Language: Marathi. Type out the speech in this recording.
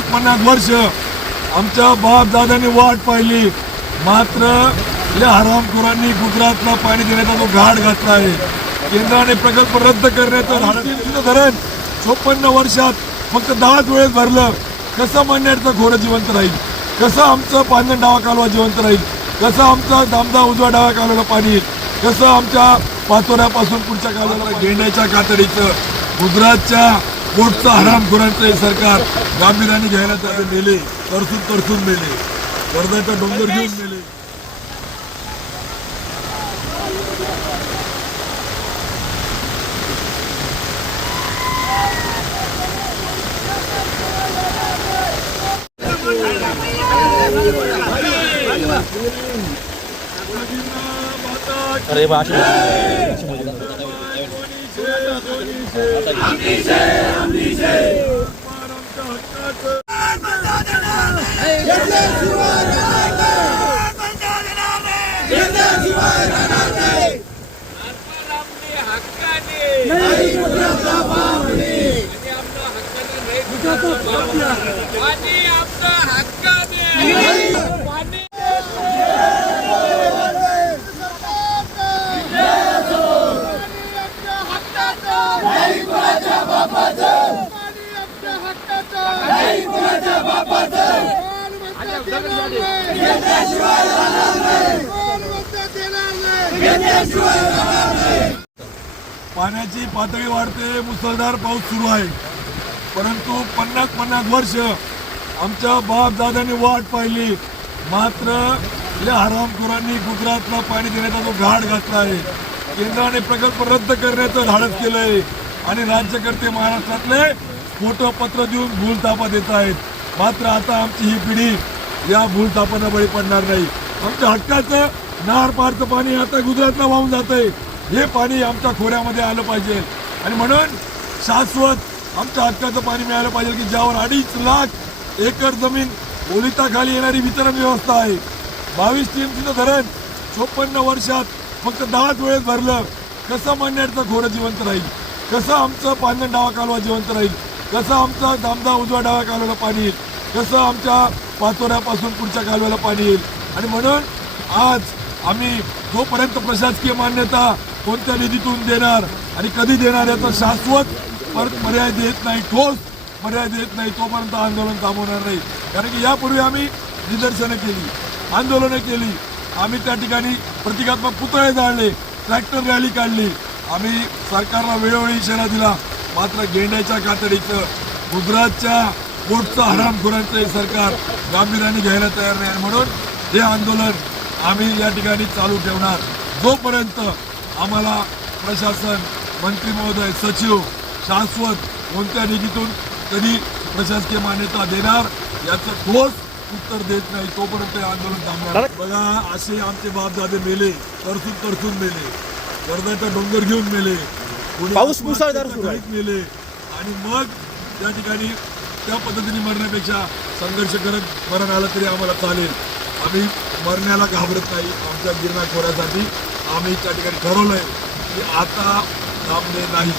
50 वर्ष आमच्या बापदादांनी वाट पाहिली, मात्र या हरामखोरांनी गुजरातला पाणी देण्याचा जो घाट घातला आहे, केंद्राने प्रकल्प रद्द करण्याचं धरण 54 वर्षात फक्त 10 वेळेस भरलं. कसं मंडळचं घोडं जिवंत राहील, कसं आमचं पांजण डावा कालवा जिवंत राहील, कसं आमचा दामदा उजवा डावा कालव्याला पाणी येईल, कसं आमच्या पाचोऱ्यापासून पुढच्या कालव्याला गेंड्याच्या कातडीचं गुजरातच्या पोटचं हरामखोरांचं हे सरकार गांभीर्याने घ्यायला त्याचे मेले, तरतूद मेले, कर्जाचा डोंगर घेऊन मेले. अरे बात पाण्याची पातळी वाढते, मुसळधार पाऊस सुरू आहे, परंतु 50 वर्ष आमच्या बापदादांनी वाट पाहिली, मात्र या हरामखोरांनी गुजरातला पाणी देण्याचा जो घाट घातला आहे, केंद्राने प्रकल्प रद्द करण्याचं धाडस केलंय आणि राज्यकर्ते महाराष्ट्रातले खोटं पत्र देऊन भूलथापा देत आहेत. मात्र आता आमची ही पिढी या भूलथापांना बळी पडणार नाही. आमच्या हक्काचं नार पारचं पाणी आता गुजरातला वाहून जातंय. हे पाणी आमच्या खोऱ्यामध्ये आलं पाहिजे आणि म्हणून शाश्वत आमच्या हक्काचं पाणी मिळालं पाहिजे की ज्यावर 2.5 लाख एकर जमीन ओलिताखाली येणारी वितरण व्यवस्था आहे. 22 टीएमसीचं धरण 54 वर्षात फक्त 10 वेळेस भरलं. कसं मंडळचं घोडं जिवंत राहील, कसं आमचं पांजण डावा कालवा जिवंत राहील, कसं आमचा दामदा उजवा डावा कालव्याला पाणी येईल, कसं आमच्या पाचोऱ्यापासून पुढच्या कालव्याला पाणी येईल. आणि म्हणून आज आम्ही जोपर्यंत प्रशासकीय मान्यता कोणत्या निधीतून देणार आणि कधी देणार याचा शाश्वत पर्याय देत नाही, ठोस पर्याय देत नाही, तोपर्यंत आंदोलन थांबवणार नाही. कारण की यापूर्वी आम्ही निदर्शनं केली, आंदोलनं केली, आम्ही त्या ठिकाणी प्रतिकात्मक पुतळे जाळले, ट्रॅक्टर रॅली काढली, आम्ही सरकारला वेळोवेळी इशारा दिला. मात्र गेंड्याच्या कातडीचं गुजरातच्या पोटचं हरामखोरांचं हे सरकार गांभीर्याने घ्यायला तयार नाही. आणि म्हणून हे आंदोलन आम्ही या ठिकाणी चालू ठेवणार जोपर्यंत आम्हाला प्रशासन, मंत्री महोदय, सचिव शाश्वत कोणत्या निधीतून कधी प्रशासकीय मान्यता देणार याचं ठोस उत्तर देत नाही, तोपर्यंत हे आंदोलन थांबणार. बघा, असे आमचे बापदादे मेले, तरतूद मेले, कर्जाचा डोंगर घेऊन मेले, पाऊस मुसळधार मेले. आणि मग त्या ठिकाणी त्या पद्धतीने मरण्यापेक्षा संघर्ष करत मरण आलं तरी आम्हाला चालेल. आम्ही मरण्याला घाबरत नाही. आमच्या गिरणा खोऱ्यासाठी आम्ही त्या ठिकाणी ठरवलंय की आता थांबणे नाही.